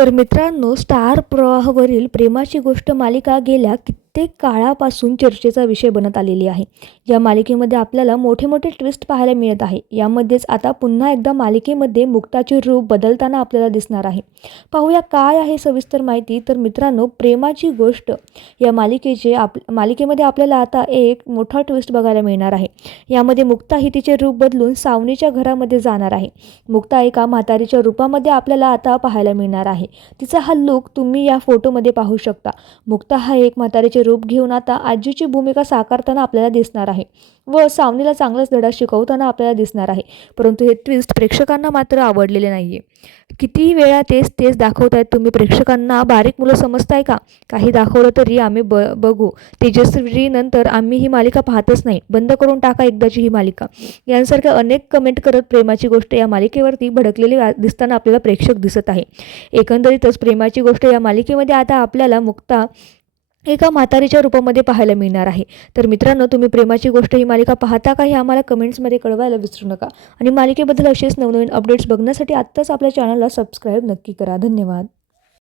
तर मित्रांनो स्टार प्रवाहावरील प्रेमाची गोष्ट मालिका गेल्या कित्येक काळापासून चर्चेचा विषय बनत आलेली आहे. या मालिकेमध्ये आपल्याला मोठे मोठे ट्विस्ट पाहायला मिळत आहे. यामध्येच आता पुन्हा एकदा मालिकेमध्ये मुक्ताचे रूप बदलताना आपल्याला दिसणार आहे. पाहूया काय आहे सविस्तर माहिती. तर मित्रांनो प्रेमाची गोष्ट या मालिकेचे आप मालिकेमध्ये आपल्याला आता एक मोठा ट्विस्ट बघायला मिळणार आहे. यामध्ये मुक्ता ही तिचे रूप बदलून सावनीच्या घरामध्ये जाणार आहे. मुक्ता एका म्हातारीच्या रूपामध्ये आपल्याला आता पाहायला मिळणार आहे. तिचा हा लुक तुम्ही या फोटोमध्ये पाहू शकता. मुक्ता हा एक म्हातारीचे रूप घेऊन आता आजीची भूमिका साकारताना आपल्याला दिसणार आहे व सावनीला चांगलाच धडा शिकवताना आपल्याला दिसणार आहे. परंतु हे ट्विस्ट प्रेक्षकांना मात्र आवडलेले नाही आहे कितीही वेळा तेच तेच दाखवत आहेत तुम्ही प्रेक्षकांना? बारीक मुलं समजताय का? काही दाखवलं तरी आम्ही ब बघू. तेजस्वीनंतर आम्ही ही मालिका पाहतच नाही. बंद करून टाका एकदाची ही मालिका. यांसारख्या अनेक कमेंट करत प्रेमाची गोष्ट या मालिकेवरती भडकलेली दिसताना आपल्याला प्रेक्षक दिसत आहे. एकंदरीतच प्रेमाची गोष्ट या मालिकेमध्ये आता आपल्याला मुक्ता एका म्हातारीच्या रूपामध्ये पाहायला मिळणार आहे. तर मित्रांनो तुम्ही प्रेमाची गोष्ट ही मालिका पाहता का हे आम्हाला कमेंट्समध्ये कळवायला विसरू नका. आणि मालिकेबद्दल असेच नवनवीन अपडेट्स बघण्यासाठी आत्ताच आपल्या चॅनलला सबस्क्राईब नक्की करा. धन्यवाद.